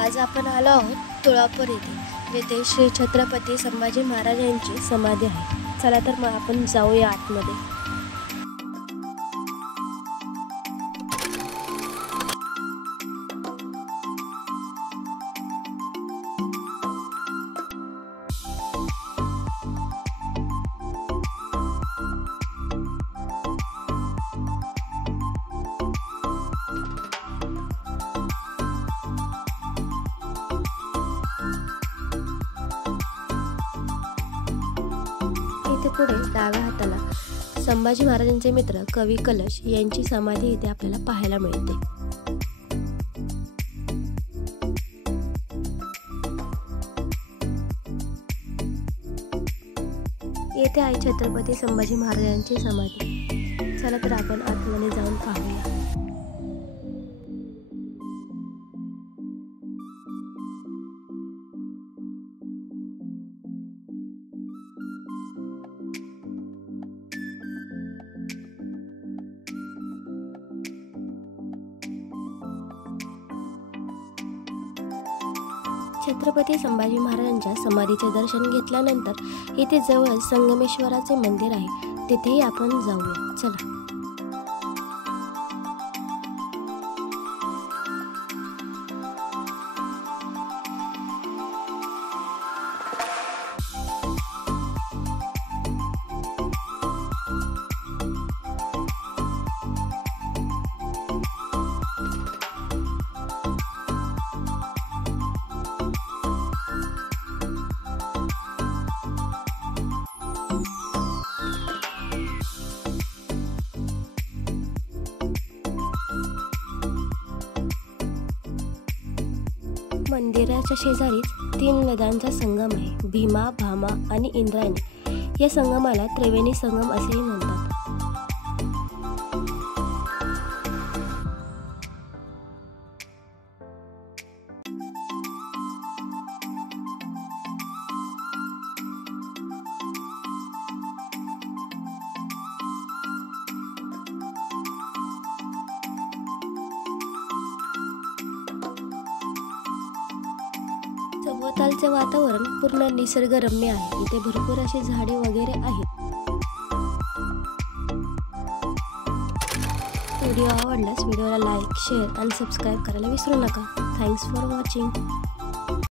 आज आपण आलो आहोत तुळापूर येथे, जेथे श्री छत्रपती संभाजी महाराज यांची समाधी आहे। चला तर मग आपण जाऊया आतमध्ये। इथे पुढे डाव्या हाताला संभाजी महाराजांचे मित्र कवी कलश यांची समाधी इथे आपल्याला पाहायला मिळते। येथे आहे छत्रपती संभाजी महाराजांची समाधी। चला तर आपण आतमध्ये जाऊन पाहूया। छत्रपती संभाजी महाराजांच्या समाधीचे दर्शन घेतल्यानंतर इथे जवळ संगमेश्वराचे मंदिर आहे, तिथेही आपण जाऊया। चला। मंदिराच्या शेजारीच 3 नद्यांचा संगम आहे, भीमा, भामा आणि इंद्रायणी। या संगमाला त्रिवेणी संगम असेही म्हणतात। सभोवतालचे वातावरण पूर्ण निसर्गरम्य आहे। इथे भरपूर अशी झाडे वगैरे आहेत। व्हिडिओ आवडल्यास व्हिडिओला लाईक, शेअर आणि सबस्क्राईब करायला विसरू नका। Thanks for watching.